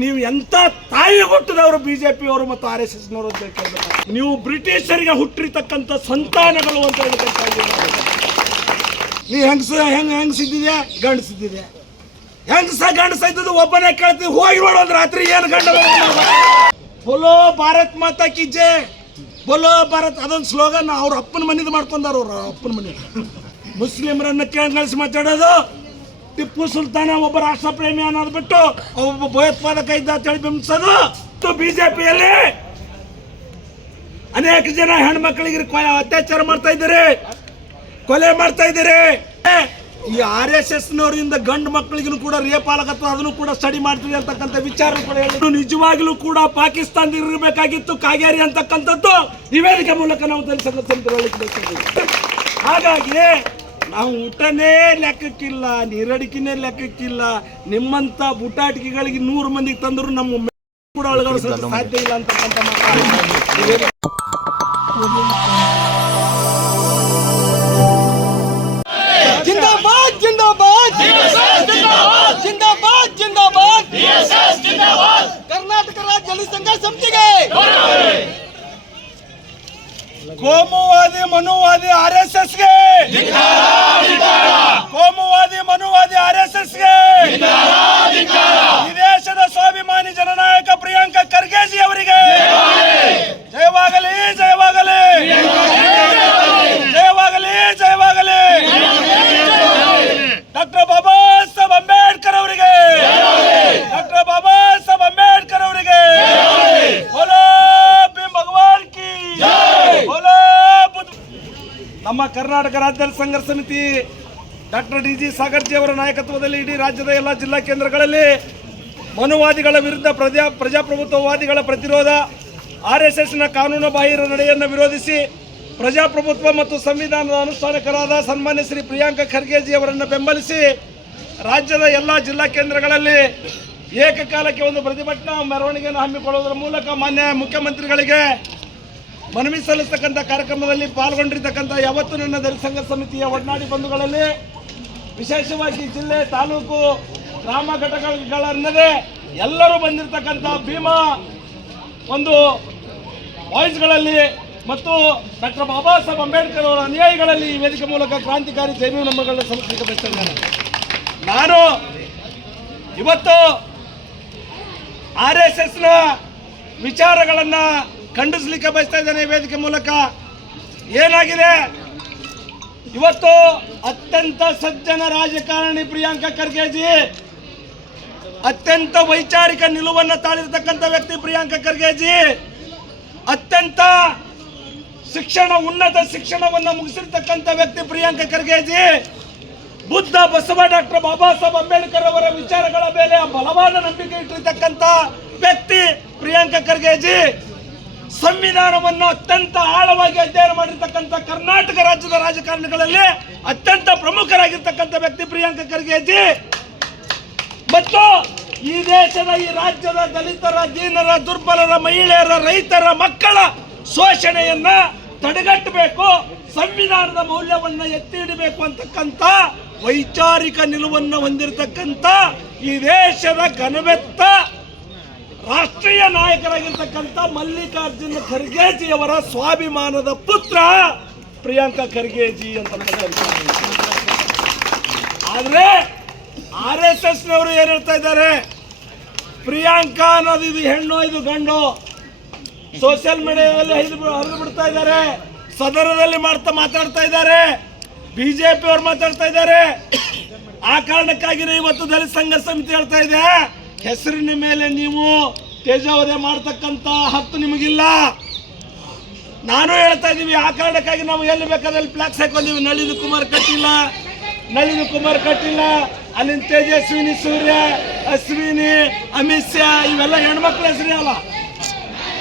ನೀವು ಎಂತ ತಾಯಿ ಹುಟ್ಟಿದವರು ಬಿಜೆಪಿ ಅವರು ಮತ್ತು RSS ನವರು ಅಂತ ಕೇಳ್ತಾರೆ. ನೀವು ಬ್ರಿಟಿಷರಿಗೆ ಹುಟ್ಟಿರ್ತಕ್ಕಂಥ ಸಂತಾನಗಳು ಅಂತ ಹೇಳ್ತಾ ಇದ್ದೀರಾ. ನೀವು ಹೆಂಗಸಿದ್ದಿದೆ ಗಂಡಸಿದ್ದಿದೆ. ಗಂಡಸ ಇದ್ದದ್ದು ಒಬ್ಬನೇ ಕೇಳ್ತೀವಿ. ಹೋಗಿ ನೋಡು ಒಂದು ರಾತ್ರಿ ಏನು ಗಂಡ. ಬೋಲೋ ಭಾರತ್ ಮಾತಾ ಕಿ ಜೈ, ಬೋಲೋ ಭಾರತ್ ಅದೊಂದು ಸ್ಲೋಗನ್ ಅವ್ರ ಅಪ್ಪನ ಮನೇದು ಮಾಡ್ಕೊಂಡಾರ. ಅವ್ರ ಅಪ್ಪನ ಮನೆ ಮುಸ್ಲಿಮರನ್ನ ಕೇಳಿಸಿ ಮಾತಾಡೋದು. ಟಿಪ್ಪು ಸುಲ್ತಾನ ಒಬ್ಬ ರಾಷ್ಟ್ರ ಪ್ರೇಮಿ ಅನ್ನೋದು ಬಿಟ್ಟು ಒಬ್ಬ ಭಯೋತ್ಪಾದಕ ಇದ್ದ ಅಂತ ಹೇಳಿ ಬಿಂಬಿಸೋದು. ಬಿಜೆಪಿಯಲ್ಲಿ ಅನೇಕ ಜನ ಹೆಣ್ಮಕ್ಳಿಗೆ ಅತ್ಯಾಚಾರ ಮಾಡ್ತಾ ಇದ್ದಾರೆ, ಕೊಲೆ ಮಾಡ್ತಾ ಇದ್ದಾರೆ. ಈ RSS ನವರಿಂದ ಗಂಡು ಮಕ್ಕಳಿಗೂ ಕೂಡ ರೇಪ್ ಆಗತ್ತ, ಅದನ್ನು ಕೂಡ ಸ್ಟಡಿ ಮಾಡ್ತೀವಿ ಅಂತಕ್ಕಂಥ ವಿಚಾರ ಕೂಡ ಹೇಳಿದ್ರು. ನಿಜವಾಗ್ಲೂ ಕೂಡ ಪಾಕಿಸ್ತಾನದಲ್ಲಿ ಇರಬೇಕಾಗಿತ್ತು ಕಾಗೇರಿ ಅಂತಕ್ಕಂಥದ್ದು ಈ ವೇದಿಕೆ ಮೂಲಕ ನಾವು ತಿಳಿಸಬೇಕು. ಹಾಗಾಗಿ ನಾವು ಊಟನೇ ಲೆಕ್ಕಕ್ಕಿಲ್ಲ, ನೀರಡಿಕೆನೇ ಲೆಕ್ಕಕ್ಕಿಲ್ಲ. ನಿಮ್ಮಂತ ಬುಟಾಟಿಕೆಗಳಿಗೆ 100 ಮಂದಿಗೆ ತಂದ್ರು ನಮ್ಮ ಕೂಡ ಅಳಗಡಿಸಲು ಸಾಧ್ಯ ಇಲ್ಲ ಅಂತಕ್ಕಂಥ ಮಾತು. ಜಿಂದಾಬಾದ್ ಜಿಂದಾಬಾದ್ ಜಿಂದಾಬಾದ್ ಜಿಂದಾಬಾದ್ ಕರ್ನಾಟಕ ರಾಜ್ಯ ದಲಿತ ಸಂಘರ್ಷ ಸಮಿತಿಗೆ. ಕೋಮುವಾದಿ ಮನುವಾದಿ RSSಗೆ, ಕೋಮುವಾದಿ ಮನುವಾದಿ RSSಗೆ, ಈ ದೇಶದ ಸ್ವಾಭಿಮಾನಿ ಜನನಾಯಕ ಪ್ರಿಯಾಂಕಾ ಖರ್ಗೆಜಿ ಅವರಿಗೆ ಜಯವಾಗಲಿ ಜಯವಾಗಲಿ ಜಯವಾಗಲಿ ಜಯವಾಗಲಿ. ಡಾಕ್ಟರ್ ಬಾಬಾ ಸಾಹೇಬ್ ಅಂಬೇಡ್ಕರ್ ಅವರಿಗೆ, ಡಾಕ್ಟರ್ ಬಾಬಾ ಸಾಹೇಬ್ ಅಂಬೇಡ್ಕರ್ ಅವರಿಗೆ ಬೋಲೋ ಭೀಮ್ ಭಗವಾನ್ ಕಿ ಬೋಲೋ. ನಮ್ಮ ಕರ್ನಾಟಕ ರಾಜ್ಯ ಸಂಘರ್ಷ ಸಮಿತಿ ಡಾಕ್ಟರ್ DG ಸಾಗರ್ಜಿ ಅವರ ನಾಯಕತ್ವದಲ್ಲಿ ಇಡೀ ರಾಜ್ಯದ ಎಲ್ಲ ಜಿಲ್ಲಾ ಕೇಂದ್ರಗಳಲ್ಲಿ ಮನುವಾದಿಗಳ ವಿರುದ್ಧ ಪ್ರಜಾಪ್ರಭುತ್ವವಾದಿಗಳ ಪ್ರತಿರೋಧ, RSSನ ಕಾನೂನು ಬಾಹಿರ ನಡೆಯನ್ನು ವಿರೋಧಿಸಿ ಪ್ರಜಾಪ್ರಭುತ್ವ ಮತ್ತು ಸಂವಿಧಾನದ ಅನುಷ್ಠಾನಕರಾದ ಸನ್ಮಾನ್ಯ ಶ್ರೀ ಪ್ರಿಯಾಂಕಾ ಖರ್ಗೆಜಿ ಅವರನ್ನು ಬೆಂಬಲಿಸಿ ರಾಜ್ಯದ ಎಲ್ಲ ಜಿಲ್ಲಾ ಕೇಂದ್ರಗಳಲ್ಲಿ ಏಕಕಾಲಕ್ಕೆ ಒಂದು ಪ್ರತಿಭಟನಾ ಮೆರವಣಿಗೆಯನ್ನು ಹಮ್ಮಿಕೊಳ್ಳುವುದರ ಮೂಲಕ ಮಾನ್ಯ ಮುಖ್ಯಮಂತ್ರಿಗಳಿಗೆ ಮನವಿ ಸಲ್ಲಿಸತಕ್ಕಂಥ ಕಾರ್ಯಕ್ರಮದಲ್ಲಿ ಪಾಲ್ಗೊಂಡಿರ್ತಕ್ಕಂಥ ಯಾವತ್ತು ನನ್ನ ದಲಿತ ಸಂಘರ್ಷ ಸಮಿತಿಯ ಒಡನಾಡಿ ಬಂಧುಗಳಲ್ಲಿ, ವಿಶೇಷವಾಗಿ ಜಿಲ್ಲೆ ತಾಲೂಕು ಗ್ರಾಮ ಘಟಕಗಳನ್ನದೇ ಎಲ್ಲರೂ ಬಂದಿರತಕ್ಕಂಥ ಭೀಮಾ ಒಂದು ವಾಯ್ಸ್ಗಳಲ್ಲಿ ಮತ್ತು ಡಾಕ್ಟರ್ ಬಾಬಾ ಸಾಹೇಬ್ ಅಂಬೇಡ್ಕರ್ ಅವರ ಅನುಯಾಯಿಗಳಲ್ಲಿ ಈ ವೇದಿಕೆ ಮೂಲಕ ಕ್ರಾಂತಿಕಾರಿ ಜೈವೀಯ ನಮಗಳನ್ನು ಸಲ್ಲಿಸಲಿಕ್ಕೆ ಬಯಸ್ತೇನೆ. ನಾನು ಇವತ್ತು RSSನ ವಿಚಾರಗಳನ್ನು ಖಂಡಿಸಲಿಕ್ಕೆ ಬಯಸ್ತಾ ಇದ್ದೇನೆ. ಈ ವೇದಿಕೆ ಮೂಲಕ ಏನಾಗಿದೆ, ಇವತ್ತು ಅತ್ಯಂತ ಸಜ್ಜನ ರಾಜಕಾರಣಿ ಪ್ರಿಯಾಂಕಾ ಖರ್ಗೆಜಿ, ಅತ್ಯಂತ ವೈಚಾರಿಕ ನಿಲುವನ್ನು ತಾಳಿರತಕ್ಕಂಥ ವ್ಯಕ್ತಿ ಪ್ರಿಯಾಂಕಾ ಖರ್ಗೆಜಿ, ಅತ್ಯಂತ ಉನ್ನತ ಶಿಕ್ಷಣವನ್ನು ಮುಗಿಸಿರ್ತಕ್ಕಂಥ ವ್ಯಕ್ತಿ ಪ್ರಿಯಾಂಕಾ ಖರ್ಗೆಜಿ, ಬುದ್ಧ ಬಸವ ಡಾಕ್ಟರ್ ಬಾಬಾ ಸಾಹೇಬ್ ಅಂಬೇಡ್ಕರ್ ಅವರ ವಿಚಾರಗಳ ಮೇಲೆ ಬಲವಾದ ನಂಬಿಕೆ ಇಟ್ಟಿರ್ತಕ್ಕಂಥ ವ್ಯಕ್ತಿ ಪ್ರಿಯಾಂಕಾ ಖರ್ಗೆಜಿ, ಸಂವಿಧಾನವನ್ನು ಅತ್ಯಂತ ಆಳವಾಗಿ ಅಧ್ಯಯನ ಮಾಡಿರ್ತಕ್ಕಂಥ ಕರ್ನಾಟಕ ರಾಜ್ಯದ ರಾಜಕಾರಣಿಗಳಲ್ಲಿ ಅತ್ಯಂತ ಪ್ರಮುಖರಾಗಿರ್ತಕ್ಕಂಥ ವ್ಯಕ್ತಿ ಪ್ರಿಯಾಂಕಾ ಖರ್ಗೆಜಿ, ಮತ್ತು ಈ ದೇಶದ ಈ ರಾಜ್ಯದ ದಲಿತರ, ದೀನರ, ದುರ್ಬಲರ, ಮಹಿಳೆಯರ, ರೈತರ, ಮಕ್ಕಳ ಶೋಷಣೆಯನ್ನ ತಡೆಗಟ್ಟಬೇಕು, ಸಂವಿಧಾನದ ಮೌಲ್ಯವನ್ನು ಎತ್ತಿ ಹಿಡಬೇಕು ಅಂತಕ್ಕಂಥ ವೈಚಾರಿಕ ನಿಲುವನ್ನು ಹೊಂದಿರತಕ್ಕಂಥ ಈ ದೇಶದ ಘನವೆತ್ತ ರಾಷ್ಟ್ರೀಯ ನಾಯಕರಾಗಿರ್ತಕ್ಕಂಥ ಮಲ್ಲಿಕಾರ್ಜುನ ಖರ್ಗೆಜಿಯವರ ಸ್ವಾಭಿಮಾನದ ಪುತ್ರ ಪ್ರಿಯಾಂಕಾ ಖರ್ಗೆಜಿ ಅಂತ. ಆದ್ರೆ RSSನವರು ಏನ್ ಹೇಳ್ತಾ ಇದ್ದಾರೆ, ಪ್ರಿಯಾಂಕಾ ಅನ್ನೋದು ಇದು ಹೆಣ್ಣು ಇದು ಗಂಡು, ಸೋಷಿಯಲ್ ಮೀಡಿಯಾದಲ್ಲಿ ಹರಿದು ಬಿಡ್ತಾ ಇದ್ದಾರೆ, ಸದನದಲ್ಲಿ ಮಾತಾಡ್ತಾ ಇದ್ದಾರೆ, ಬಿಜೆಪಿ ಅವರು ಮಾತಾಡ್ತಾ ಇದ್ದಾರೆ. ಆ ಕಾರಣಕ್ಕಾಗಿ ಇವತ್ತು ದಲಿತ ಸಂಘರ್ಷ ಸಮಿತಿ ಹೇಳ್ತಾ ಇದೆ, ಹೆಸರಿನ ಮೇಲೆ ನೀವು ತೇಜಾವಧೆ ಮಾಡ್ತಕ್ಕಂಥ ಹಕ್ಕು ನಿಮಗಿಲ್ಲ. ನಾನು ಹೇಳ್ತಾ ಇದ್ದೀವಿ, ಆ ಕಾರಣಕ್ಕಾಗಿ ನಾವು ಎಲ್ಲಿ ಬೇಕಾದಲ್ಲಿ ಫ್ಲಾಕ್ಸ್ ಹಾಕೊಂಡಿವಿ. ನಳಿನ್ ಕುಮಾರ್ ಕಟೀಲ್ ಅಲ್ಲಿನ ತೇಜಸ್ವಿನಿ, ಸೂರ್ಯ, ಅಶ್ವಿನಿ, ಅಮಿತ್ ಶಾ ಇವೆಲ್ಲ ಹೆಣ್ಮಕ್ಳ ಹೆಸರೇ ಅಲ್ಲ.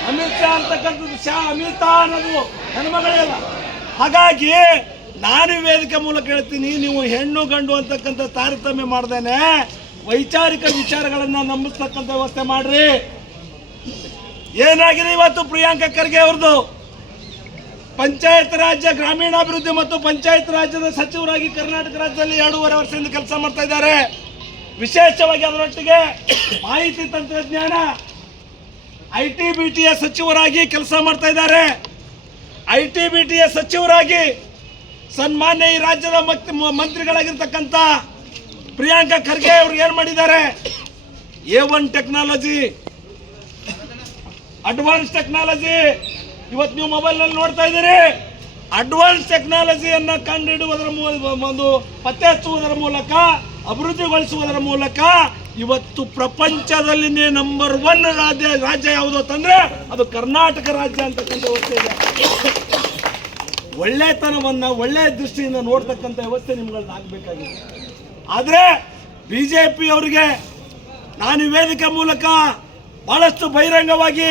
ಅಮಿತ್ ಶಾ ಅಂತಕ್ಕಂಥದ್ದು ಅಮಿತಾ ಅನ್ನೋದು ಹೆಣ್ಮಗಳಲ್ಲ. ಹಾಗಾಗಿ ನಾನು ವೇದಿಕೆ ಮೂಲಕ ಹೇಳ್ತೀನಿ, ನೀವು ಹೆಣ್ಣು ಗಂಡು ಅಂತಕ್ಕಂಥ ತಾರತಮ್ಯ ಮಾಡ್ದೇನೆ ವೈಚಾರಿಕ ವಿಚಾರಗಳನ್ನ ನಂಬಿಸ್ತಕ್ಕಂಥ ವ್ಯವಸ್ಥೆ ಮಾಡ್ರಿ. ಏನಾಗಿದೆ ಇವತ್ತು ಪ್ರಿಯಾಂಕಾ ಖರ್ಗೆ ಅವ್ರದ್ದು ಪಂಚಾಯತ್ ರಾಜ್ಯ ಗ್ರಾಮೀಣಾಭಿವೃದ್ಧಿ ಮತ್ತು ಪಂಚಾಯತ್ ರಾಜ್ಯದ ಸಚಿವರಾಗಿ ಕರ್ನಾಟಕ ರಾಜ್ಯದಲ್ಲಿ 2.5 ವರ್ಷದಿಂದ ಕೆಲಸ ಮಾಡ್ತಾ ಇದ್ದಾರೆ. ವಿಶೇಷವಾಗಿ ಅದರೊಟ್ಟಿಗೆ ಮಾಹಿತಿ ತಂತ್ರಜ್ಞಾನ ITBTಯ ಸಚಿವರಾಗಿ ಕೆಲಸ ಮಾಡ್ತಾ ಇದ್ದಾರೆ. ITBTಯ ಸಚಿವರಾಗಿ ಸನ್ಮಾನ್ಯ ಈ ರಾಜ್ಯದ ಮಂತ್ರಿಗಳಾಗಿರ್ತಕ್ಕಂಥ ಪ್ರಿಯಾಂಕಾ ಖರ್ಗೆ ಅವರು ಏನು ಮಾಡಿದ್ದಾರೆ, A1 ಟೆಕ್ನಾಲಜಿ, ಅಡ್ವಾನ್ಸ್ ಟೆಕ್ನಾಲಜಿ, ಇವತ್ತು ನೀವು ಮೊಬೈಲ್ನಲ್ಲಿ ನೋಡ್ತಾ ಇದ್ದೀರಿ. ಅಡ್ವಾನ್ಸ್ ಟೆಕ್ನಾಲಜಿಯನ್ನು ಕಂಡುಹಿಡುವುದರ ಒಂದು ಪತ್ತೆ ಹಚ್ಚುವುದರ ಮೂಲಕ, ಅಭಿವೃದ್ಧಿಗೊಳಿಸುವುದರ ಮೂಲಕ ಇವತ್ತು ಪ್ರಪಂಚದಲ್ಲಿನೇ ನಂಬರ್ 1 ರಾಜ್ಯ ಯಾವುದು ಅಂತಂದ್ರೆ ಅದು ಕರ್ನಾಟಕ ರಾಜ್ಯ ಅಂತಕ್ಕಂಥ ವ್ಯವಸ್ಥೆ ಇದೆ. ಒಳ್ಳೆತನವನ್ನ ಒಳ್ಳೆಯ ದೃಷ್ಟಿಯಿಂದ ನೋಡ್ತಕ್ಕಂಥ ವ್ಯವಸ್ಥೆ ನಿಮ್ಗಳನ್ನ ಆಗಬೇಕಾಗಿದೆ. ಆದರೆ BJP ಅವರಿಗೆ ನಾನು ವೇದಿಕೆ ಮೂಲಕ ಬಹಳಷ್ಟು ಬಹಿರಂಗವಾಗಿ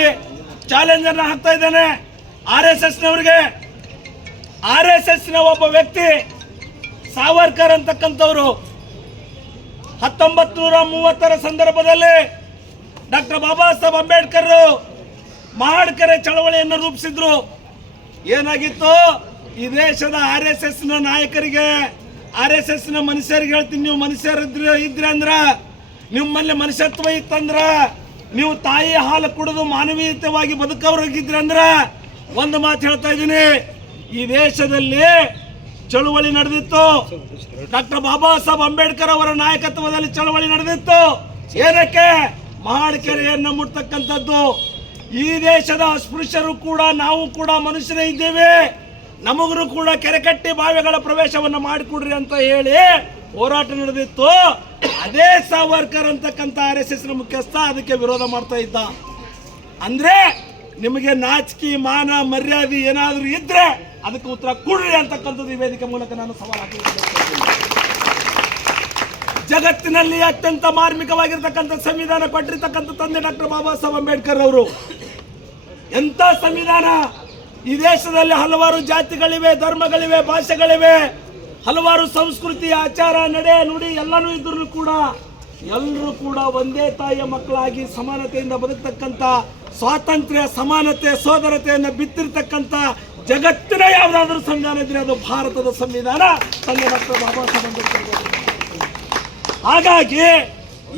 ಚಾಲೆಂಜ್ ಅನ್ನು ಹಾಕ್ತಾ ಇದ್ದೇನೆ. RSSನವರಿಗೆ, RSSನ ಒಬ್ಬ ವ್ಯಕ್ತಿ ಸಾವರ್ಕರ್ ಅಂತಕ್ಕಂಥವ್ರು 1930ರ ಸಂದರ್ಭದಲ್ಲಿ ಡಾಕ್ಟರ್ ಬಾಬಾ ಸಾಹೇಬ್ ಅಂಬೇಡ್ಕರ್ ಮಹಾಡ್ಕರೆ ಚಳವಳಿಯನ್ನು ರೂಪಿಸಿದ್ರು. ಏನಾಗಿತ್ತು, ಈ ದೇಶದ RSSನ ನಾಯಕರಿಗೆ, RSSನ ಮನುಷ್ಯರಿಗೆ ಹೇಳ್ತೀನಿ, ನೀವು ಮನುಷ್ಯರಿದ್ರೆ ಅಂದ್ರ, ನಿಮ್ಮಲ್ಲಿ ಮನುಷ್ಯತ್ವ ಇತ್ತಂದ್ರ, ನೀವು ತಾಯಿ ಹಾಲು ಕುಡಿದು ಮಾನವೀಯತೆವಾಗಿ ಬದುಕವ್ರಾಗಿದ್ರೆ ಅಂದ್ರ, ಒಂದು ಮಾತು ಹೇಳ್ತಾ ಇದ್ದೀನಿ, ಈ ದೇಶದಲ್ಲಿ ಚಳುವಳಿ ನಡೆದಿತ್ತು. ಡಾಕ್ಟರ್ ಬಾಬಾ ಸಾಹೇಬ್ ಅಂಬೇಡ್ಕರ್ ಅವರ ನಾಯಕತ್ವದಲ್ಲಿ ಚಳವಳಿ ನಡೆದಿತ್ತು. ಏನಕ್ಕೆ? ಮಹಾಡ್ಕೆರೆಯನ್ನು ಮುಟ್ತಕ್ಕಂಥದ್ದು. ಈ ದೇಶದ ಅಸ್ಪೃಶ್ಯರು ಕೂಡ, ನಾವು ಕೂಡ ಮನುಷ್ಯರೇ ಇದ್ದೇವೆ, ನಮಗೂ ಕೂಡ ಕೆರೆ ಕಟ್ಟಿ ಬಾವಿಗಳ ಪ್ರವೇಶವನ್ನು ಮಾಡಿಕೊಡ್ರಿ ಅಂತ ಹೇಳಿ ಹೋರಾಟ ನಡೆದಿತ್ತು. ಅದೇ ಸಾವರ್ಕರ್ ಅಂತಕ್ಕಂಥ RSSನ ಮುಖ್ಯಸ್ಥ ಅದಕ್ಕೆ ವಿರೋಧ ಮಾಡ್ತಾ ಇದ್ದ. ಅಂದ್ರೆ ನಿಮಗೆ ನಾಚಿಕೆ ಮಾನ ಮರ್ಯಾದೆ ಏನಾದರೂ ಇದ್ರೆ ಅದಕ್ಕೆ ಉತ್ತರ ಕೊಡ್ರಿ ಅಂತಕ್ಕಂಥದ್ದು ಈ ವೇದಿಕೆ ಮೂಲಕ ನಾನು ಸವಾಲು ಹಾಕಿದ್ದೇನೆ. ಜಗತ್ತಿನಲ್ಲಿ ಅತ್ಯಂತ ಮಾರ್ಮಿಕವಾಗಿರ್ತಕ್ಕಂಥ ಸಂವಿಧಾನ ಕೊಟ್ಟಿರ್ತಕ್ಕಂಥ ತಂದೆ ಡಾಕ್ಟರ್ ಬಾಬಾ ಸಾಹೇಬ್ ಅಂಬೇಡ್ಕರ್ ಅವರು. ಎಂಥ ಸಂವಿಧಾನ! ಈ ದೇಶದಲ್ಲಿ ಹಲವಾರು ಜಾತಿಗಳಿವೆ, ಧರ್ಮಗಳಿವೆ, ಭಾಷೆಗಳಿವೆ, ಹಲವಾರು ಸಂಸ್ಕೃತಿ, ಆಚಾರ, ನಡೆ, ನುಡಿ ಎಲ್ಲನೂ ಇದ್ರೂ ಕೂಡ ಎಲ್ಲರೂ ಕೂಡ ಒಂದೇ ತಾಯಿಯ ಮಕ್ಕಳಾಗಿ ಸಮಾನತೆಯಿಂದ ಬದುಕತಕ್ಕಂಥ, ಸ್ವಾತಂತ್ರ್ಯ, ಸಮಾನತೆ, ಸೋದರತೆಯನ್ನು ಬಿತ್ತಿರ್ತಕ್ಕಂಥ ಜಗತ್ತಿನ ಯಾವುದಾದ್ರೂ ಸಂವಿಧಾನ ಇದ್ರೆ ಅದು ಭಾರತದ ಸಂವಿಧಾನ, ತಂದೆ ಡಾಕ್ಟರ್ ಬಾಬಾ ಸಾಹೇಬ್ ಅಂಬೇಡ್ಕರ್ ಅವರು. ಹಾಗಾಗಿ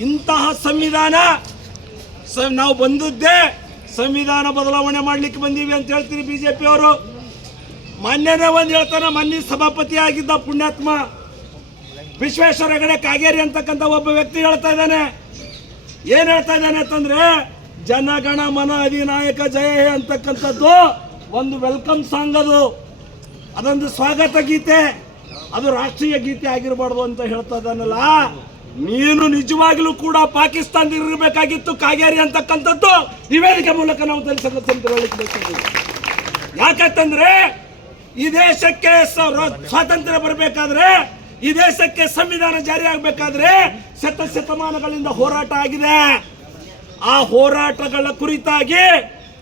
ಇಂತಹ ಸಂವಿಧಾನ ನಾವು ಬಂದದ್ದೇ ಸಂವಿಧಾನ ಬದಲಾವಣೆ ಮಾಡ್ಲಿಕ್ಕೆ ಬಂದೀವಿ ಅಂತ ಹೇಳ್ತೀರಿ BJP ಅವರು. ಮೊನ್ನೆನೇ ಒಂದು ಹೇಳ್ತಾನೆ, ಮೊನ್ನೆ ಸಭಾಪತಿ ಆಗಿದ್ದ ಪುಣ್ಯಾತ್ಮ ವಿಶ್ವೇಶ್ವರ ಹೆಗಡೆ ಕಾಗೇರಿ ಅಂತಕ್ಕಂಥ ಒಬ್ಬ ವ್ಯಕ್ತಿ ಹೇಳ್ತಾ ಇದ್ದಾನೆ. ಏನ್ ಹೇಳ್ತಾ ಇದ್ದಾನೆ ಅಂತಂದ್ರೆ, ಜನಗಣ ಮನ ಅಧಿನಾಯಕ ಜಯ ಹೇ ಅಂತಕ್ಕಂಥದ್ದು ಒಂದು ವೆಲ್ಕಮ್ ಸಾಂಗ್, ಅದೊಂದು ಸ್ವಾಗತ ಗೀತೆ, ಅದು ರಾಷ್ಟ್ರೀಯ ಗೀತೆ ಆಗಿರಬಾರ್ದು ಅಂತ ಹೇಳ್ತಾ ಇದ್ದಾನಲ್ಲ. ನೀನು ನಿಜವಾಗ್ಲೂ ಕೂಡ ಪಾಕಿಸ್ತಾನದಲ್ಲಿ ಇರಬೇಕಾಗಿತ್ತು ಕಾಗೇರಿ ಅಂತಕ್ಕಂಥದ್ದು ಈ ವೇದಿಕೆ ಮೂಲಕ ನಾವು ತಿಳಿಸಬೇಕು. ಯಾಕಂತಂದ್ರೆ ಈ ದೇಶಕ್ಕೆ ಸ್ವಾತಂತ್ರ್ಯ ಬರಬೇಕಾದ್ರೆ, ಈ ದೇಶಕ್ಕೆ ಸಂವಿಧಾನ ಜಾರಿ ಆಗಬೇಕಾದ್ರೆ ಶತಮಾನಗಳಿಂದ ಹೋರಾಟ ಆಗಿದೆ. ಆ ಹೋರಾಟಗಳ ಕುರಿತಾಗಿ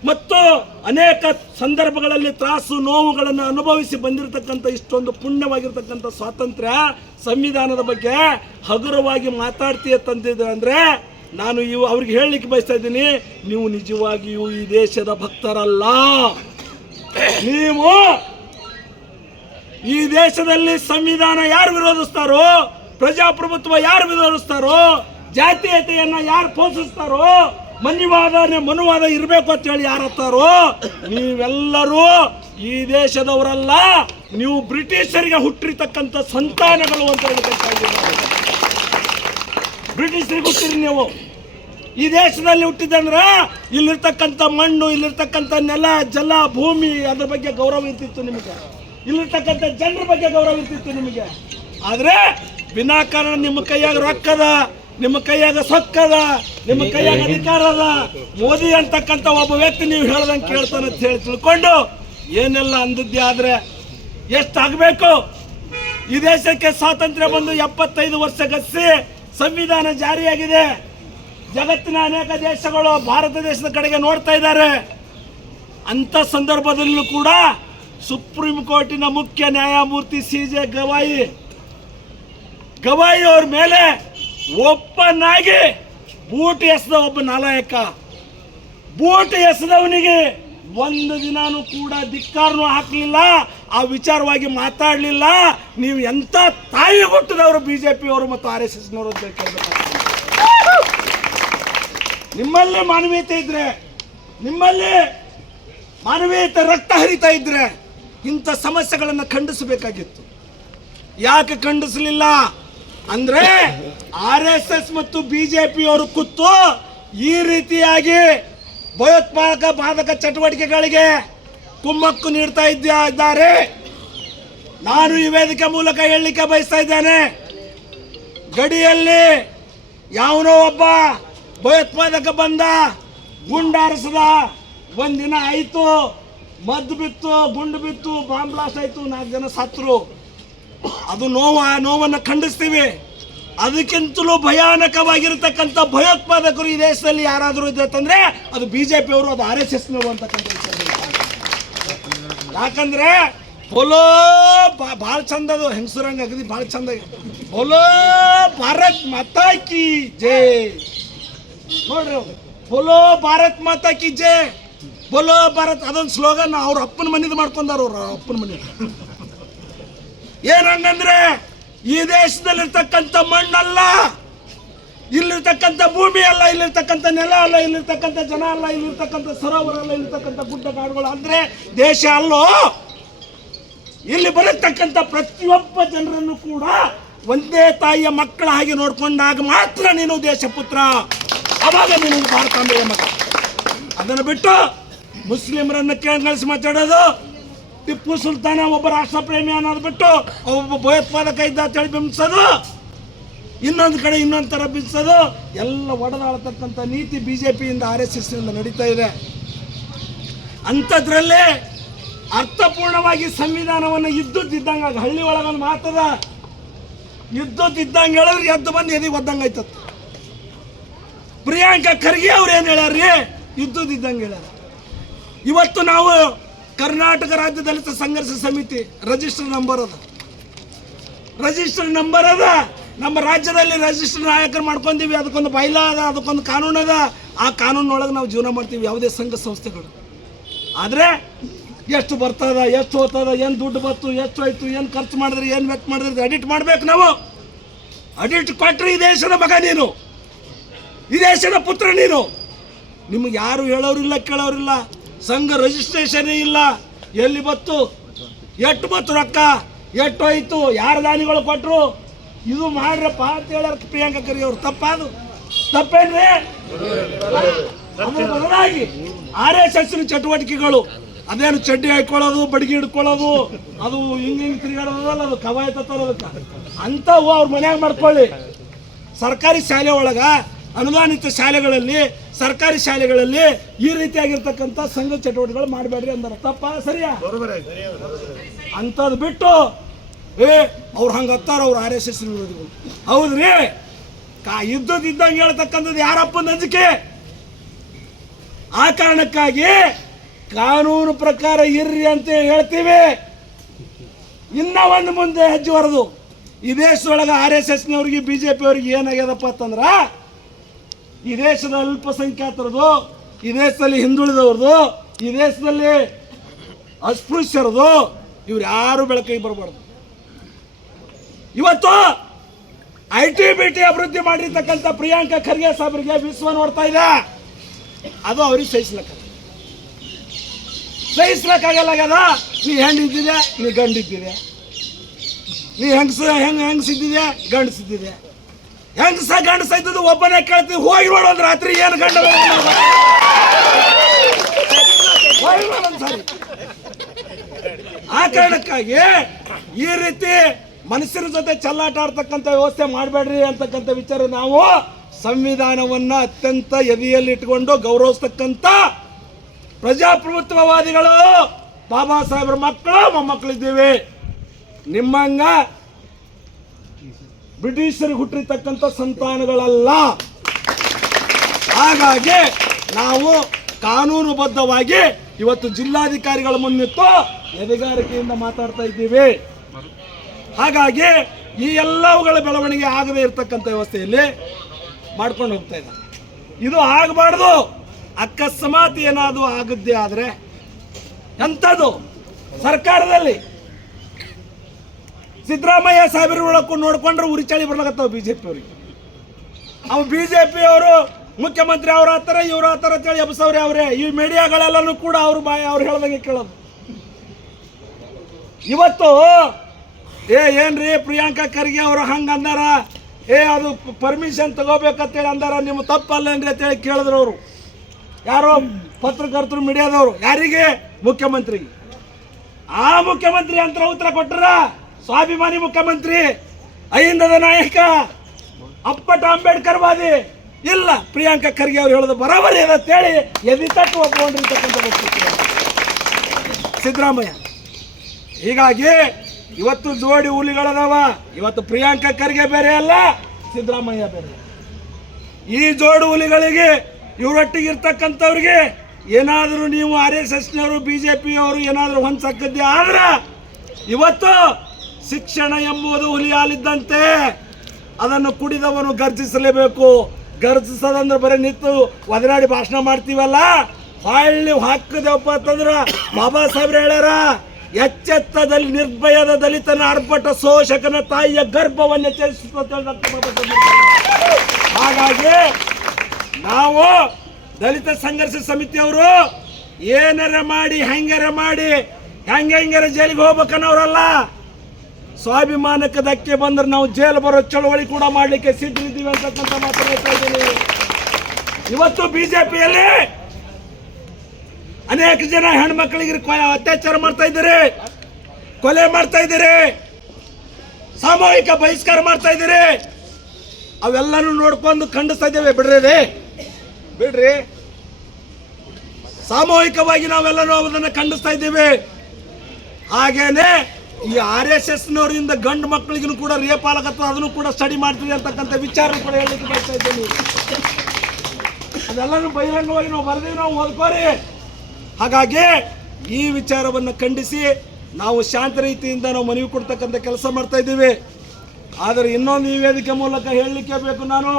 ಮತ್ತು ಅನೇಕ ಸಂದರ್ಭಗಳಲ್ಲಿ ತ್ರಾಸು ನೋವುಗಳನ್ನು ಅನುಭವಿಸಿ ಬಂದಿರತಕ್ಕಂಥ ಇಷ್ಟೊಂದು ಪುಣ್ಯವಾಗಿರ್ತಕ್ಕಂಥ ಸ್ವಾತಂತ್ರ್ಯ ಸಂವಿಧಾನದ ಬಗ್ಗೆ ಹಗುರವಾಗಿ ಮಾತಾಡ್ತೀಯ ತಂದಿದ್ರೆ ಅಂದ್ರೆ ನಾನು ಅವ್ರಿಗೆ ಹೇಳಲಿಕ್ಕೆ ಬಯಸ್ತಾ ಇದ್ದೀನಿ, ನೀವು ನಿಜವಾಗಿಯೂ ಈ ದೇಶದ ಭಕ್ತರಲ್ಲ. ನೀವು ಈ ದೇಶದಲ್ಲಿ ಸಂವಿಧಾನ ಯಾರು ವಿರೋಧಿಸ್ತಾರೋ, ಪ್ರಜಾಪ್ರಭುತ್ವ ಯಾರು ವಿರೋಧಿಸ್ತಾರೋ, ಜಾತೀಯತೆಯನ್ನ ಯಾರು ಪೋಷಿಸ್ತಾರೋ, ಮನುವಾದ ಇರಬೇಕು ಅಂತ ಹೇಳಿ ಯಾರತ್ತಾರೋ, ನೀವೆಲ್ಲರೂ ಈ ದೇಶದವರಲ್ಲ, ನೀವು ಬ್ರಿಟಿಷರಿಗೆ ಹುಟ್ಟಿರ್ತಕ್ಕಂಥ ಸಂತಾನಗಳು ಅಂತ ಹೇಳ್ತಾ. ಬ್ರಿಟಿಷರಿಗೆ ಹುಟ್ಟಿರಿ ನೀವು. ಈ ದೇಶದಲ್ಲಿ ಹುಟ್ಟಿದಂದ್ರೆ ಇಲ್ಲಿರ್ತಕ್ಕಂಥ ಮಣ್ಣು, ಇಲ್ಲಿರ್ತಕ್ಕಂಥ ನೆಲ, ಜಲ, ಭೂಮಿ, ಅದ್ರ ಬಗ್ಗೆ ಗೌರವ ಇರ್ತಿತ್ತು ನಿಮಗೆ, ಇಲ್ಲಿರ್ತಕ್ಕಂಥ ಜನರ ಬಗ್ಗೆ ಗೌರವ ಇರ್ತಿತ್ತು ನಿಮಗೆ. ಆದ್ರೆ ವಿನಾಕಾರಣ ನಿಮ್ಮ ಕೈಯಾಗ ರೊಕ್ಕದ, ನಿಮ್ಮ ಕೈಯಾಗ ಸೊಕ್ಕದ, ನಿಮ್ಮ ಕೈಯಾಗ ಅಧಿಕಾರ ಅದ, ಮೋದಿ ಅಂತಕ್ಕಂಥ ಒಬ್ಬ ವ್ಯಕ್ತಿ ನೀವು ಹೇಳ್ದಂಗೆ ಕೇಳ್ತಾನೆ ಅಂತ ಹೇಳಿ ತಿಳ್ಕೊಂಡು ಏನೆಲ್ಲ ಅಂದದ್ದೇ ಆದ್ರೆ ಎಷ್ಟಾಗಬೇಕು? ಈ ದೇಶಕ್ಕೆ ಸ್ವಾತಂತ್ರ್ಯ ಬಂದು 75 ವರ್ಷ ಗತಿಸಿ ಸಂವಿಧಾನ ಜಾರಿಯಾಗಿದೆ. ಜಗತ್ತಿನ ಅನೇಕ ದೇಶಗಳು ಭಾರತ ದೇಶದ ಕಡೆಗೆ ನೋಡ್ತಾ ಇದ್ದಾರೆ. ಅಂತ ಸಂದರ್ಭದಲ್ಲೂ ಕೂಡ ಸುಪ್ರೀಂ ಕೋರ್ಟಿನ ಮುಖ್ಯ ನ್ಯಾಯಮೂರ್ತಿ CJ ಗವಾಯಿ ಅವ್ರ ಮೇಲೆ ಓಪನ್ ಆಗಿ ಬೂಟ್ ಎಸೆದ ಒಬ್ಬ ನಾಲಾಯಕ, ಬೂಟ್ ಎಸೆದವನಿಗೆ ಒಂದು ದಿನಾನು ಕೂಡ ಧಿಕ್ಕಾರನೂ ಹಾಕಲಿಲ್ಲ, ಆ ವಿಚಾರವಾಗಿ ಮಾತಾಡಲಿಲ್ಲ. ನೀವು ಎಂಥ ತಾಯಿ ಹುಟ್ಟಿದವರು BJP ಅವರು ಮತ್ತು RSSನವರು ಅಂತ ಕೇಳಬೇಕಾಗ್ತದೆ. ನಿಮ್ಮಲ್ಲಿ ಮಾನವೀಯತೆ ಇದ್ರೆ, ನಿಮ್ಮಲ್ಲಿ ಮಾನವೀಯತೆ ರಕ್ತ ಹರಿತಾ ಇದ್ರೆ ಇಂಥ ಸಮಸ್ಯೆಗಳನ್ನು ಖಂಡಿಸಬೇಕಾಗಿತ್ತು. ಯಾಕೆ ಖಂಡಿಸಲಿಲ್ಲ ಅಂದ್ರೆ RSS ಮತ್ತು BJPಯವರು ಕೂತು ಈ ರೀತಿಯಾಗಿ ಭಯೋತ್ಪಾದಕ ಚಟುವಟಿಕೆಗಳಿಗೆ ಕುಮ್ಮಕ್ಕು ನೀಡ್ತಾ ಇದ್ದಾರೆ. ನಾನು ಈ ವೇದಿಕೆ ಮೂಲಕ ಹೇಳಲಿಕ್ಕೆ ಬಯಸ್ತಾ ಇದ್ದೇನೆ, ಗಡಿಯಲ್ಲಿ ಯಾವನೋ ಒಬ್ಬ ಭಯೋತ್ಪಾದಕ ಬಂದ, ಗುಂಡಾರಿಸದ, ಒಂದಿನ ಆಯಿತು, ಮದ್ದು ಬಿತ್ತು, ಗುಂಡು ಬಿತ್ತು, ಬಾಂಬ್ ಬ್ಲಾಸ್ಟ್ ಆಯಿತು, 4 ಜನ ಸತ್ರು. ಅದು ನೋವನ್ನು ಖಂಡಿಸ್ತೀವಿ. ಅದಕ್ಕಿಂತಲೂ ಭಯಾನಕವಾಗಿರತಕ್ಕಂಥ ಭಯೋತ್ಪಾದಕರು ಈ ದೇಶದಲ್ಲಿ ಯಾರಾದರೂ ಇದ್ದಂದ್ರೆ ಅದು BJPಯವರು, ಅದು RSSನವರು ಅಂತಕ್ಕಂಥ ವಿಚಾರ. ಯಾಕಂದ್ರೆ ಬೋಲೋ ಭಾಳ ಚಂದ, ಅದು ಹೆಂಗಸರಂಗ ಅಗದಿ ಭಾಳ ಚಂದ. ಬೋಲೋ ಭಾರತ್ ಮಾತಾ ಕಿ ಜೈ ನೋಡ್ರಿ, ಬೋಲೋ ಭಾರತ್ ಮಾತಾ ಕಿ ಜೈ, ಬೋಲೋ ಭಾರತ್. ಅದೊಂದು ಸ್ಲೋಗನ್ ಅವ್ರ ಅಪ್ಪನ ಮನೇದು ಮಾಡ್ಕೊಂಡಾರ. ಅವ್ರ ಅಪ್ಪನ ಮನೆ ಏನಂದ್ರೆ ಈ ದೇಶದಲ್ಲಿರ್ತಕ್ಕಂಥ ಮಣ್ಣಲ್ಲ, ಇಲ್ಲಿರ್ತಕ್ಕಂಥ ಭೂಮಿ ಅಲ್ಲ, ಇಲ್ಲಿರ್ತಕ್ಕಂಥ ನೆಲ ಅಲ್ಲ, ಇಲ್ಲಿರ್ತಕ್ಕಂಥ ಜನ ಅಲ್ಲ, ಇಲ್ಲಿರ್ತಕ್ಕಂಥ ಸರೋವರ ಅಲ್ಲ, ಇಲ್ಲಿರ್ತಕ್ಕಂಥ ಗುಡ್ಡ ಕಾಡುಗಳು ಅಂದ್ರೆ ದೇಶ ಅಲ್ಲೋ. ಇಲ್ಲಿ ಬರತಕ್ಕಂಥ ಪ್ರತಿಯೊಬ್ಬ ಜನರನ್ನು ಕೂಡ ಒಂದೇ ತಾಯಿಯ ಮಕ್ಕಳ ಹಾಗೆ ನೋಡ್ಕೊಂಡಾಗ ಮಾತ್ರ ನೀನು ದೇಶ ಪುತ್ರ, ಅವಾಗ ನೀನು ಭಾರತಾಂಬೆಯ ಮಗ. ಅದನ್ನು ಬಿಟ್ಟು ಮುಸ್ಲಿಮರನ್ನು ಕೇಳಿಸಿ ಮಾತಾಡೋದು, ಟಿಪ್ಪು ಸುಲ್ತಾನ ಒಬ್ಬ ರಾಷ್ಟ್ರ ಪ್ರೇಮಿ ಅನ್ನೋದು ಬಿಟ್ಟು ಒಬ್ಬ ಭಯೋತ್ಪಾದಕ ಇದ್ದ ಅಂತೇಳಿ ಬಿಂಬಿಸೋದು, ಇನ್ನೊಂದು ಕಡೆ ಇನ್ನೊಂದು ಥರ ಬಿಂಬಿಸೋದು, ಎಲ್ಲ ಒಡೆದಾಳತಕ್ಕಂಥ ನೀತಿ BJPಯಿಂದ RSSನಿಂದ ನಡೀತಾ ಇದೆ. ಅಂಥದ್ರಲ್ಲಿ ಅರ್ಥಪೂರ್ಣವಾಗಿ ಸಂವಿಧಾನವನ್ನು ಇದ್ದಂಗೆ ಹಳ್ಳಿ ಒಳಗೊಂದು ಮಾತದ, ಇದ್ದಂಗೆ ಹೇಳಿದ್ರೆ ಎದ್ದು ಬಂದು ಎದಿ ಒದ್ದಂಗೆ ಆಯ್ತದ. ಪ್ರಿಯಾಂಕಾ ಖರ್ಗೆ ಅವ್ರು ಏನು ಹೇಳ್ಯಾರ್ರಿ, ಇದ್ದಂಗೆ ಹೇಳ್ಯಾರ. ಇವತ್ತು ನಾವು ಕರ್ನಾಟಕ ರಾಜ್ಯ ದಲಿತ ಸಂಘರ್ಷ ಸಮಿತಿ ರಿಜಿಸ್ಟರ್ ನಂಬರ್ ಅದ, ನಮ್ಮ ರಾಜ್ಯದಲ್ಲಿ ರಿಜಿಸ್ಟರ್ ನಾಯಕರು ಮಾಡ್ಕೊಂತೀವಿ. ಅದಕ್ಕೊಂದು ಬೈಲಾ ಅದ, ಅದಕ್ಕೊಂದು ಕಾನೂನು ಅದ. ಆ ಕಾನೂನೊಳಗೆ ನಾವು ಜೀವನ ಮಾಡ್ತೀವಿ, ಯಾವುದೇ ಸಂಘ ಸಂಸ್ಥೆಗಳು. ಆದರೆ ಎಷ್ಟು ಬರ್ತದ, ಎಷ್ಟು ಹೋಗ್ತದ, ಏನು ದುಡ್ಡು ಬತ್ತು, ಎಷ್ಟು ಆಯ್ತು, ಏನು ಖರ್ಚು ಮಾಡಿದ್ರಿ, ಏನು ವೆಚ್ಚ ಮಾಡಿದ್ರಿ, ಅಡಿಟ್ ಮಾಡ್ಬೇಕು ನಾವು. ಅಡಿಟ್ ಕೊಟ್ಟರೆ ಈ ದೇಶದ ಮಗ ನೀನು, ಈ ದೇಶದ ಪುತ್ರ ನೀನು. ನಿಮ್ಗೆ ಯಾರು ಹೇಳೋರಿಲ್ಲ, ಕೇಳೋರಿಲ್ಲ. ಸಂಘ ರಿಜಿಸ್ಟ್ರೇಷನ್ ಇಲ್ಲ. ಎಲ್ಲಿ ಬತ್ತು, ಎಷ್ಟು ಬತ್ತು ರೊಕ್ಕ, ಎಷ್ಟು ಆಯ್ತು, ಯಾರು ದಾನಿಗಳು ಕೊಟ್ಟರು, ಇದು ಮಾಡ್ರಪ್ಪ ಅಂತ ಹೇಳ್ಯಾರ ಪ್ರಿಯಾಂಕಾ ಖರ್ಗೆ ಅವರು. ತಪ್ಪದು, ತಪ್ಪೇನ್ರಿ? ಅದು ಬದಲಾಗಿ RSSನ ಚಟುವಟಿಕೆಗಳು, ಅದೇನು ಚಡ್ಡಿ ಹಾಕೊಳ್ಳೋದು, ಬಡಗಿ ಹಿಡ್ಕೊಳ್ಳೋದು, ಅದು ಹಿಂಗೆ ತಿರುಗಾಡೋದಲ್ಲ, ಅದು ಕವಾಯತ ತರೋದಕ್ಕೆ ಅಂಥವು ಅವ್ರ ಮನ್ಯಾಗ ಮಾಡ್ಕೊಳ್ಳಿ. ಸರ್ಕಾರಿ ಶಾಲೆ ಒಳಗ, ಅನುದಾನಿತ ಶಾಲೆಗಳಲ್ಲಿ, ಸರ್ಕಾರಿ ಶಾಲೆಗಳಲ್ಲಿ ಈ ರೀತಿಯಾಗಿರ್ತಕ್ಕಂಥ ಸಂಘ ಚಟುವಟಿಕೆಗಳು ಮಾಡಬೇಡ್ರಿ ಅಂದಾರ. ತಪ್ಪ ಸರಿಯಾ? ಅಂಥದ್ದು ಬಿಟ್ಟು ಅವ್ರು ಹಂಗೆ ಹತ್ತಾರ ಅವ್ರು RSS ವಿರೋಧಿಗಳು. ಹೌದ್ರಿ, ಇದ್ದಂಗೆ ಹೇಳ್ತಕ್ಕಂಥದ್ದು ಯಾರಪ್ಪನ ಅಂಜಿಕೆ. ಆ ಕಾರಣಕ್ಕಾಗಿ ಕಾನೂನು ಪ್ರಕಾರ ಇರ್ರಿ ಅಂತ ಹೇಳ್ತೀವಿ. ಇನ್ನ ಒಂದು ಮುಂದೆ ಹೆಜ್ಜೆ ಹೊರದು ಈ ದೇಶದೊಳಗೆ RSSನವ್ರಿಗೆ BJPಯವ್ರಿಗೆ ಏನಾಗ್ಯದಪ್ಪ ಅಂತಂದ್ರ, ಈ ದೇಶದ ಅಲ್ಪಸಂಖ್ಯಾತರದು, ಈ ದೇಶದಲ್ಲಿ ಹಿಂದುಳಿದವ್ರದು, ಈ ದೇಶದಲ್ಲಿ ಅಸ್ಪೃಶ್ಯರದು, ಇವ್ರು ಯಾರು ಬೆಳಕಿಗೆ ಬರಬಾರ್ದು. ಇವತ್ತು ITBT ಅಭಿವೃದ್ಧಿ ಮಾಡಿರ್ತಕ್ಕಂಥ ಪ್ರಿಯಾಂಕಾ ಖರ್ಗೆ ಸಾಹೇಬರಿಗೆ ವಿಶ್ವ ನೋಡ್ತಾ ಇದೆ. ಅದು ಅವ್ರಿಗೆ ಸಹಿಸ್ಲಕ್ಕಾಗಲ್ಲ. ನೀ ಹೆಣ್ಣಿದ್ದಿದೆ, ನೀ ಗಂಡಿದ್ದಿದೆ, ನೀ ಹೆಂಗಸಿದ್ದಿದೆ, ಗಂಡಸಿದ್ದಿದೆ. ಗಂಡಸ ಇದ್ದದ್ದು ಒಬ್ಬನೇ ಕೇಳ್ತೀವಿ. ಹೋಗಿ ನೋಡೋದು ರಾತ್ರಿ ಏನು ಗಂಡ ಹೋಗಿ ನೋಡೋದು. ಆ ಕಾರಣಕ್ಕಾಗಿ ಈ ರೀತಿ ಮನುಷ್ಯರ ಜೊತೆ ಚೆಲ್ಲಾಟ ಆಡ್ತಕ್ಕಂಥ ವ್ಯವಸ್ಥೆ ಮಾಡಬೇಡ್ರಿ ಅಂತಕ್ಕಂಥ ವಿಚಾರ ನಾವು ಸಂವಿಧಾನವನ್ನ ಅತ್ಯಂತ ಎದೆಯಲ್ಲಿ ಇಟ್ಕೊಂಡು ಗೌರವಿಸ್ತಕ್ಕಂಥ ಪ್ರಜಾಪ್ರಭುತ್ವವಾದಿಗಳು, ಬಾಬಾ ಸಾಹೇಬ್ರ ಮಕ್ಕಳು ಮೊಮ್ಮಕ್ಕಳಿದ್ದೀವಿ. ನಿಮ್ಮಂಗ ಬ್ರಿಟಿಷರಿಗೆ ಹುಟ್ಟಿರ್ತಕ್ಕಂಥ ಸಂತಾನಗಳಲ್ಲ. ಹಾಗಾಗಿ ನಾವು ಕಾನೂನುಬದ್ಧವಾಗಿ ಇವತ್ತು ಜಿಲ್ಲಾಧಿಕಾರಿಗಳ ಮುನ್ನಿಟ್ಟು ಎದೆಗಾರಿಕೆಯಿಂದ ಮಾತಾಡ್ತಾ ಇದ್ದೀವಿ. ಹಾಗಾಗಿ ಈ ಎಲ್ಲವುಗಳ ಬೆಳವಣಿಗೆ ಆಗದೇ ಇರತಕ್ಕಂಥ ವ್ಯವಸ್ಥೆಯಲ್ಲಿ ಮಾಡ್ಕೊಂಡು ಹೋಗ್ತಾ ಇದ್ದಾರೆ. ಇದು ಆಗಬಾರ್ದು. ಅಕಸ್ಮಾತ್ ಏನಾದರೂ ಆಗದ್ದೇ ಆದರೆ ಎಂಥದ್ದು ಸರ್ಕಾರದಲ್ಲಿ ಸಿದ್ದರಾಮಯ್ಯ ಸಾಹೇಬರು ನೋಡ್ಕೊಂಡ್ರೆ ಉರಿಚಾಳಿ ಬರ್ಲಾಗತ್ತವ BJPಯವ್ರಿಗೆ. ಅವು BJPಯವರು ಮುಖ್ಯಮಂತ್ರಿ ಅವ್ರ ಹತ್ರ ಇವ್ರ ಹತ್ರ ಅಂತೇಳಿ ಎಬ್ಸವ್ರೆ ಅವ್ರೆ. ಈ ಮೀಡಿಯಾಗಳೆಲ್ಲನೂ ಕೂಡ ಅವ್ರ ಬಾಯಿ ಅವ್ರು ಹೇಳ್ದಂಗೆ ಕೇಳೋದು. ಇವತ್ತು ಏನ್ರಿ ಪ್ರಿಯಾಂಕಾ ಖರ್ಗೆ ಅವರು ಹಂಗ ಅಂದಾರ, ಅದು ಪರ್ಮಿಷನ್ ತಗೋಬೇಕಂತೇಳಿ ಅಂದಾರ, ನಿಮ್ಮ ತಪ್ಪಲ್ಲೇನ್ರಿ ಅಂತೇಳಿ ಕೇಳಿದ್ರು ಅವರು. ಯಾರೋ ಪತ್ರಕರ್ತರು ಮೀಡಿಯಾದವರು. ಯಾರಿಗೆ? ಮುಖ್ಯಮಂತ್ರಿಗೆ. ಆ ಮುಖ್ಯಮಂತ್ರಿ ಅಂತ ಉತ್ತರ ಕೊಟ್ಟರ ಸ್ವಾಭಿಮಾನಿ ಮುಖ್ಯಮಂತ್ರಿ, ಅಹಿಂದದ ನಾಯಕ, ಅಪ್ಪಟ ಅಂಬೇಡ್ಕರ್ ವಾದಿ. ಇಲ್ಲ, ಪ್ರಿಯಾಂಕಾ ಖರ್ಗೆ ಅವ್ರು ಹೇಳೋದು ಬರೋಬರಿ ಅದ ಅಂತೇಳಿ ಎದಿತಟ್ಟು ಒಪ್ಕೊಂಡಿರ್ತಕ್ಕಂಥ ಸಿದ್ದರಾಮಯ್ಯ. ಹೀಗಾಗಿ ಇವತ್ತು ಜೋಡಿ ಹುಲಿಗಳದಾವ. ಇವತ್ತು ಪ್ರಿಯಾಂಕಾ ಖರ್ಗೆ ಬೇರೆ ಅಲ್ಲ, ಸಿದ್ದರಾಮಯ್ಯ ಬೇರೆ. ಈ ಜೋಡು ಹುಲಿಗಳಿಗೆ ಇವರೊಟ್ಟಿಗೆ ಇರ್ತಕ್ಕಂಥವ್ರಿಗೆ ಏನಾದರೂ ನೀವು RSSನವರು BJPಯವರು ಏನಾದರೂ ಹೊಂಚಕ್ಕದ್ದೇ ಆದ್ರೆ ಇವತ್ತು ಶಿಕ್ಷಣ ಎಂಬುದು ಹುಲಿ ಹಾಲಿದ್ದಂತೆ, ಅದನ್ನು ಕುಡಿದವನು ಗರ್ಜಿಸಲೇಬೇಕು. ಗರ್ಜಿಸೋದಂದ್ರೆ ಬರೀ ನಿಂತು ಒದರಾಡಿ ಭಾಷಣ ಮಾಡ್ತೀವಲ್ಲ, ಹೊಳ್ಳಿ ಹಾಕದಪ್ಪ ಅಂತಂದ್ರೆ ಬಾಬಾ ಸಾಹೇಬ್ರು ಹೇಳ್ಯಾರ, ಎಚ್ಚೆತ್ತದಲ್ಲಿ ನಿರ್ಭಯದ ದಲಿತನ ಆರ್ಭಟ ಶೋಷಕನ ತಾಯಿಯ ಗರ್ಭವನ್ನು ಎಚ್ಚರಿಸುತ್ತದೆ. ಹಾಗಾಗಿ ನಾವು ದಲಿತ ಸಂಘರ್ಷ ಸಮಿತಿಯವರು ಏನಾರ ಮಾಡಿ ಹೆಂಗಾರ ಮಾಡಿ ಹೆಂಗಾರ ಜೈಲಿಗೆ ಹೋಗ್ಬೇಕನ್ನೋರಲ್ಲ. ಸ್ವಾಭಿಮಾನಕ್ಕೆ ಧಕ್ಕೆ ಬಂದ್ರೆ ನಾವು ಜೈಲು ಬರೋ ಚಳವಳಿ ಕೂಡ ಮಾಡಲಿಕ್ಕೆ ಸಿದ್ಧರಿದ್ದೀವಿ ಅಂತಕ್ಕಂಥ ಮಾತು ಹೇಳ್ತಾ ಇದ್ದೀನಿ. ಇವತ್ತು BJPಯಲ್ಲಿ ಅನೇಕ ಜನ ಹೆಣ್ಮಕ್ಳಿಗೆ ಅತ್ಯಾಚಾರ ಮಾಡ್ತಾ ಇದ್ದೀರಿ, ಕೊಲೆ ಮಾಡ್ತಾ ಇದ್ದೀರಿ, ಸಾಮೂಹಿಕ ಬಹಿಷ್ಕಾರ ಮಾಡ್ತಾ ಇದ್ದೀರಿ. ಅವೆಲ್ಲನೂ ನೋಡ್ಕೊಂಡು ಖಂಡಿಸ್ತಾ ಇದ್ದೇವೆ. ಬಿಡ್ರಿ, ಸಾಮೂಹಿಕವಾಗಿ ನಾವೆಲ್ಲನೂ ಅದನ್ನು ಖಂಡಿಸ್ತಾ ಇದ್ದೇವೆ. ಹಾಗೇನೆ ಈ RSSನವರಿಂದ ಗಂಡು ಮಕ್ಕಳಿಗೂ ಕೂಡ ರೇಪ್ ಆಗತ್ತ, ಅದನ್ನು ಕೂಡ ಸ್ಟಡಿ ಮಾಡ್ತೀವಿ ಅಂತಕ್ಕಂಥ ವಿಚಾರ ಕೂಡ ಹೇಳಲಿಕ್ಕೆ ಬರ್ತಾ ಇದ್ದೇನೆ. ಅದೆಲ್ಲನೂ ಬಹಿರಂಗವಾಗಿ ನಾವು ಬರೆದೀವಿ, ನಾವು ಓದ್ಕೋರಿ. ಹಾಗಾಗಿ ಈ ವಿಚಾರವನ್ನು ಖಂಡಿಸಿ ನಾವು ಶಾಂತ ರೀತಿಯಿಂದ ನಾವು ಮನವಿ ಕೊಡ್ತಕ್ಕಂಥ ಕೆಲಸ ಮಾಡ್ತಾ ಇದ್ದೀವಿ. ಆದರೆ ಇನ್ನೊಂದು ಈ ವೇದಿಕೆ ಮೂಲಕ ಹೇಳಲಿಕ್ಕೆ ಬೇಕು, ನಾನು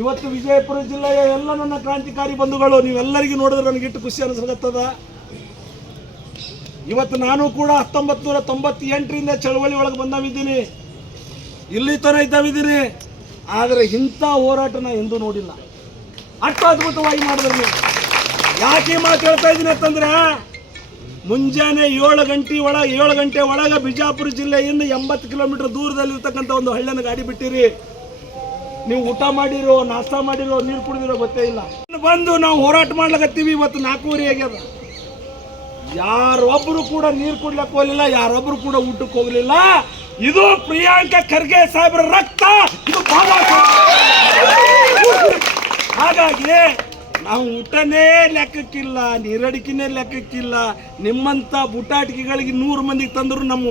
ಇವತ್ತು ವಿಜಯಪುರ ಜಿಲ್ಲೆಯ ಎಲ್ಲ ನನ್ನ ಕ್ರಾಂತಿಕಾರಿ ಬಂಧುಗಳು ನೀವೆಲ್ಲರಿಗೂ ನೋಡಿದ್ರೆ ನನಗಿಟ್ಟು ಖುಷಿ ಅನಿಸ್ಲತ್ತದ. ಇವತ್ತು ನಾನು ಕೂಡ 1998ರಿಂದ ಚಳವಳಿ ಒಳಗೆ ಬಂದಾವಿದ್ದೀನಿ, ಇಲ್ಲಿ ತನಕ ಇದ್ದಾವಿದ್ದೀನಿ. ಆದರೆ ಇಂಥ ಹೋರಾಟನ ಎಂದೂ ನೋಡಿಲ್ಲ. ಅಷ್ಟು ಅದ್ಭುತವಾಗಿ ಮಾಡಿದ್ರು ನೀವು. ಯಾಕೆ ಮಾತು ಹೇಳ್ತಾ ಇದ್ದೀನಿ ಅಂತಂದ್ರೆ, ಮುಂಜಾನೆ 7 ಗಂಟೆ ಒಳಗೆ ಬಿಜಾಪುರ ಜಿಲ್ಲೆಯಿಂದ 80 ಕಿಲೋಮೀಟರ್ ದೂರದಲ್ಲಿರ್ತಕ್ಕಂಥ ಒಂದು ಹಳ್ಳಿನ ಗಾಡಿ ಬಿಟ್ಟಿರಿ. ನೀವು ಊಟ ಮಾಡಿರೋ, ನಾಷ್ಟ ಮಾಡಿರೋ, ನೀರು ಕುಡಿದಿರೋ ಗೊತ್ತೇ ಇಲ್ಲ. ಬಂದು ನಾವು ಹೋರಾಟ ಮಾಡ್ಲಕತ್ತೀವಿ. ಇವತ್ತು 4:30 ಆಗ್ಯದ. ಯಾರೊಬ್ಬರು ಕೂಡ ನೀರು ಕುಡ್ಲಕ್ಕೆ ಹೋಗಲಿಲ್ಲ, ಯಾರೊಬ್ಬರು ಕೂಡ ಊಟಕ್ಕೆ ಹೋಗಲಿಲ್ಲ. ಇದು ಪ್ರಿಯಾಂಕಾ ಖರ್ಗೆ ಸಾಹೇಬ್ರ ರಕ್ತ, ಇದು ಬಾಬಾ ಸಾಹೇಬ್. ಹಾಗಾಗಿ ನಾವು ಊಟನೇ ಲೆಕ್ಕಕ್ಕಿಲ್ಲ, ನೀರಡಿಕೆನೇ ಲೆಕ್ಕಕ್ಕಿಲ್ಲ. ನಿಮ್ಮಂತ ಬುಟಾಟಿಕೆಗಳಿಗೆ 100 ಮಂದಿಗೆ ತಂದ್ರು ನಮ್ಮ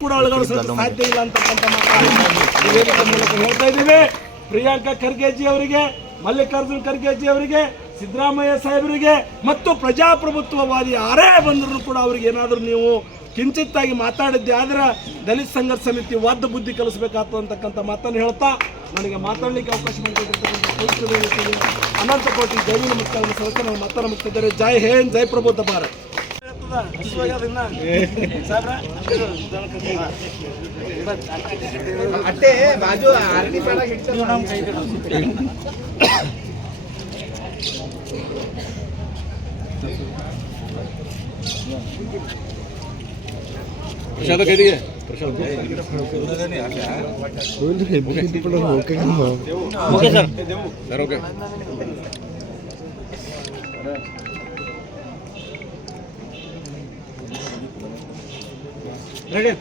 ಕೂಡ ಅಳಗಾಡಿಸೋಕೆ ಸಾಧ್ಯ ಇಲ್ಲ ಅಂತಕ್ಕಂಥ ಮಾತಾಡಿ ಹೇಳ್ತಾ ಇದ್ದೀವಿ. ಪ್ರಿಯಾಂಕಾ ಖರ್ಗೆಜಿ ಅವರಿಗೆ, ಮಲ್ಲಿಕಾರ್ಜುನ್ ಖರ್ಗೆಜಿ ಅವರಿಗೆ, ಸಿದ್ದರಾಮಯ್ಯ ಸಾಹೇಬರಿಗೆ ಮತ್ತು ಪ್ರಜಾಪ್ರಭುತ್ವವಾದಿ ಯಾರೇ ಬಂದರೂ ಕೂಡ ಅವ್ರಿಗೆ ಏನಾದರೂ ನೀವು ಕಿಂಚಿತ್ತಾಗಿ ಮಾತಾಡಿದ್ದೆ ಆದ್ರೆ ದಲಿತ ಸಂಘರ್ಷ ಸಮಿತಿ ವಾದ ಬುದ್ಧಿ ಕಲಿಸಬೇಕಾಗ್ತದೆ ಅಂತಕ್ಕಂಥ ಮಾತನ್ನು ಹೇಳ್ತಾ ನನಗೆ ಮಾತಾಡಲಿಕ್ಕೆ ಅವಕಾಶ ಮಾಡಿಕೊಟ್ಟಿರ್ತಕ್ಕಂಥ ಅನಂತ ಕೋಟಿ ಜೈ ನಮಸ್ಕಾರ ಸದಸ್ಯ ನಾವು ಮಾತನ್ನು ಮುಗಿಸಿದ್ದಾರೆ. ಜೈ ಹಿಂದ್, ಜೈ ಪ್ರಬುದ್ಧ ಭಾರತ್. ಅಟ್ಟೆ ಬಾಜು ಆರ್ಡಿ प्रसाद कह दिए ओके सर ओके रेडी